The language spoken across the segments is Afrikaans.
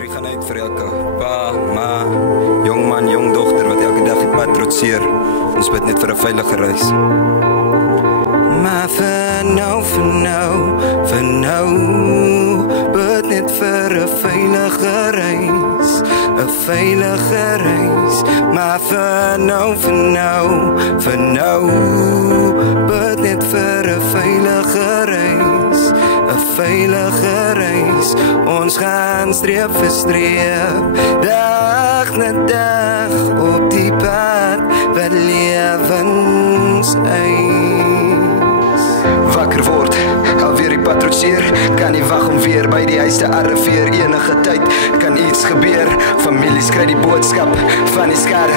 Hierdie gaan uit vir elke pa, ma, jong man, jong dogter wat elke dag die pad trotseer. Ons bid net vir 'n veilige reis. Maar vir nou, bid net vir 'n veilige reis. 'n veilige reis. Maar vir nou, bid net vir 'n veilige reis. 'n veilige reis. Ons gaan streep vir streep, dag na dag op die pad wat lewens eis. Wakker word, alweer die pad trotseer, kan nie wag om weer by die huis te arriveer. Enige tyd kan iets gebeur, families kry die boodskap van die skade.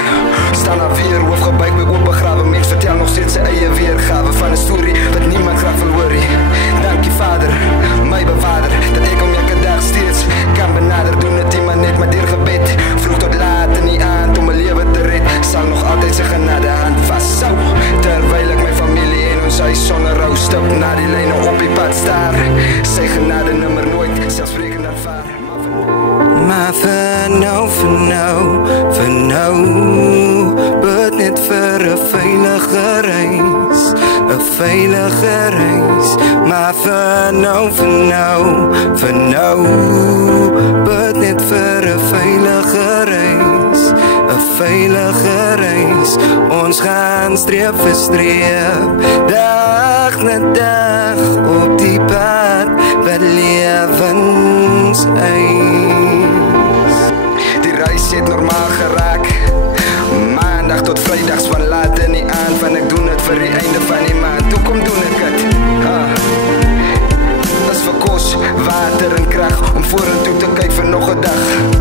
Staan daar weer, hoofgebuik by oop begrawe, mens vertel nog steeds sy eie weergawe van 'n storie wat niemand graag wil hoor nie. Dankie Vader, my bewaarder, dat ek om elke dag steeds kan benader. Doen het iemand net maar deur gebed, vroeg tot laat in die aand om 'n lewe te red. Sal nog altyd sy genade hand vashou, terwyl ek my familie en ons huis sonder rou stap na die lyne op die pad staar. Sy genade nimmer nooit selfsprekend aanvaar. Maar vir nou, bid net vir 'n veilige reis. 'n veilige reis. Maar vir nou, bid net vir 'n veilige reis. 'n veilige reis. Ons gaan streep vir streep, dag na dag op die pad wat lewens eis. Die reis het normaal geraak, maandag tot vrydags van laat in die aand, want ek doen het vir die einde van die maand. Toe kom doen ek het, is vir kos, water en krag, om vorentoe te kyk vir nog 'n dag.